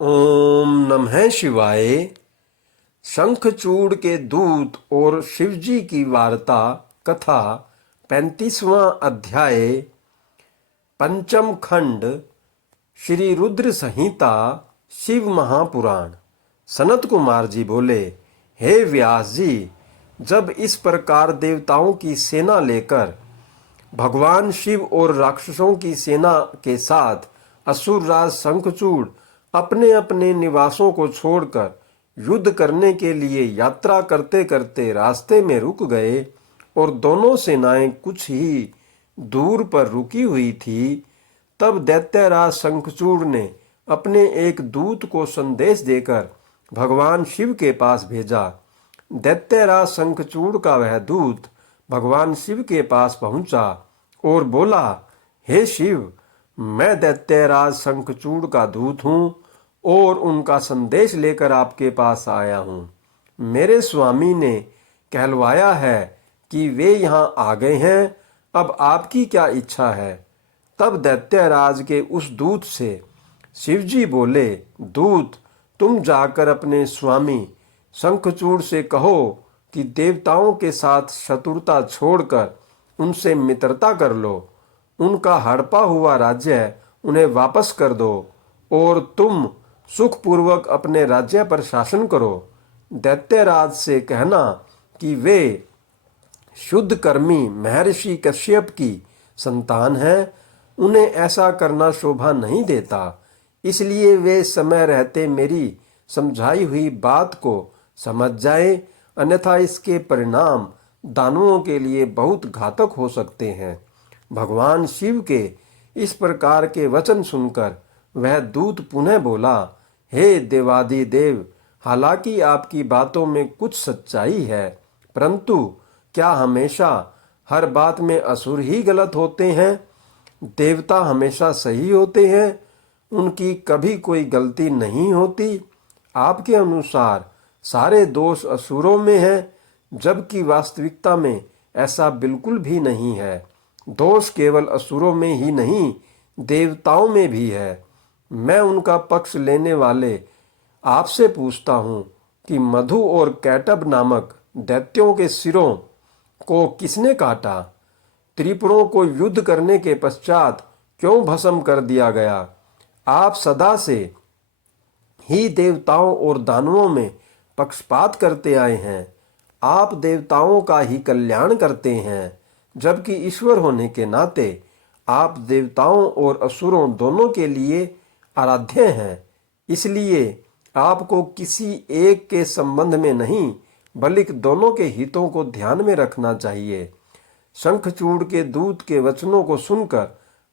ओम नमः शिवाय। शंखचूड़ के दूत और शिवजी की वार्ता कथा 35वां अध्याय पंचम खंड श्री रुद्र संहिता शिव महापुराण। सनत कुमार जी बोले, हे व्यास जी, जब इस प्रकार देवताओं की सेना लेकर भगवान शिव और राक्षसों की सेना के साथ असुरराज शंखचूड़ अपने अपने निवासों को छोड़कर युद्ध करने के लिए यात्रा करते करते रास्ते में रुक गए और दोनों सेनाएं कुछ ही दूर पर रुकी हुई थी, तब दैत्यराज शंखचूड़ ने अपने एक दूत को संदेश देकर भगवान शिव के पास भेजा। दैत्यराज शंखचूड़ का वह दूत भगवान शिव के पास पहुंचा और बोला, हे शिव, मैं दैत्यराज शंखचूड़ का दूत हूँ और उनका संदेश लेकर आपके पास आया हूँ। मेरे स्वामी ने कहलवाया है कि वे यहाँ आ गए हैं, अब आपकी क्या इच्छा है। तब दैत्यराज के उस दूत से शिवजी बोले, दूत, तुम जाकर अपने स्वामी शंखचूड़ से कहो कि देवताओं के साथ शत्रुता छोड़कर उनसे मित्रता कर लो, उनका हड़पा हुआ राज्य उन्हें वापस कर दो और तुम सुखपूर्वक अपने राज्य पर शासन करो। दैत्यराज से कहना कि वे शुद्ध कर्मी महर्षि कश्यप की संतान है, उन्हें ऐसा करना शोभा नहीं देता, इसलिए वे समय रहते मेरी समझाई हुई बात को समझ जाए, अन्यथा इसके परिणाम दानवों के लिए बहुत घातक हो सकते हैं। भगवान शिव के इस प्रकार के वचन सुनकर वह दूत पुनः बोला, हे देवादिदेव, हालांकि आपकी बातों में कुछ सच्चाई है, परंतु क्या हमेशा हर बात में असुर ही गलत होते हैं? देवता हमेशा सही होते हैं, उनकी कभी कोई गलती नहीं होती। आपके अनुसार सारे दोष असुरों में हैं, जबकि वास्तविकता में ऐसा बिल्कुल भी नहीं है। दोष केवल असुरों में ही नहीं, देवताओं में भी है। मैं उनका पक्ष लेने वाले आपसे पूछता हूँ कि मधु और कैटब नामक दैत्यों के सिरों को किसने काटा? त्रिपुरों को युद्ध करने के पश्चात क्यों भस्म कर दिया गया? आप सदा से ही देवताओं और दानवों में पक्षपात करते आए हैं। आप देवताओं का ही कल्याण करते हैं, जबकि ईश्वर होने के नाते आप देवताओं और असुरों दोनों के लिए आराध्य हैं। इसलिए आपको किसी एक के संबंध में नहीं, बल्कि दोनों के हितों को ध्यान में रखना चाहिए। शंखचूड़ के दूत के वचनों को सुनकर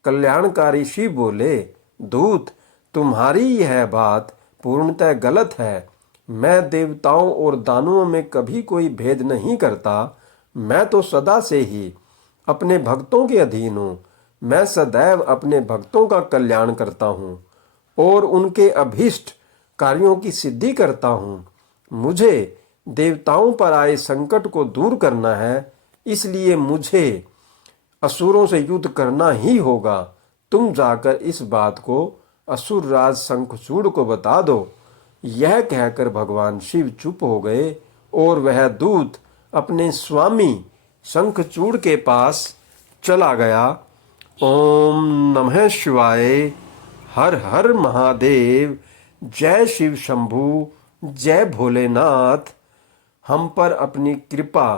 कल्याणकारी शिव बोले, दूत, तुम्हारी यह बात पूर्णतः गलत है। मैं देवताओं और दानवों में कभी कोई भेद नहीं करता। मैं तो सदा से ही अपने भक्तों के अधीन हूँ। मैं सदैव अपने भक्तों का कल्याण करता हूँ और उनके अभीष्ट कार्यों की सिद्धि करता हूँ। मुझे देवताओं पर आए संकट को दूर करना है, इसलिए मुझे असुरों से युद्ध करना ही होगा। तुम जाकर इस बात को असुरराज शंखचूड़ को बता दो। यह कहकर भगवान शिव चुप हो गए और वह दूत अपने स्वामी शंखचूड़ के पास चला गया। ओम नमः शिवाय। हर हर महादेव। जय शिव शंभू। जय भोलेनाथ। हम पर अपनी कृपा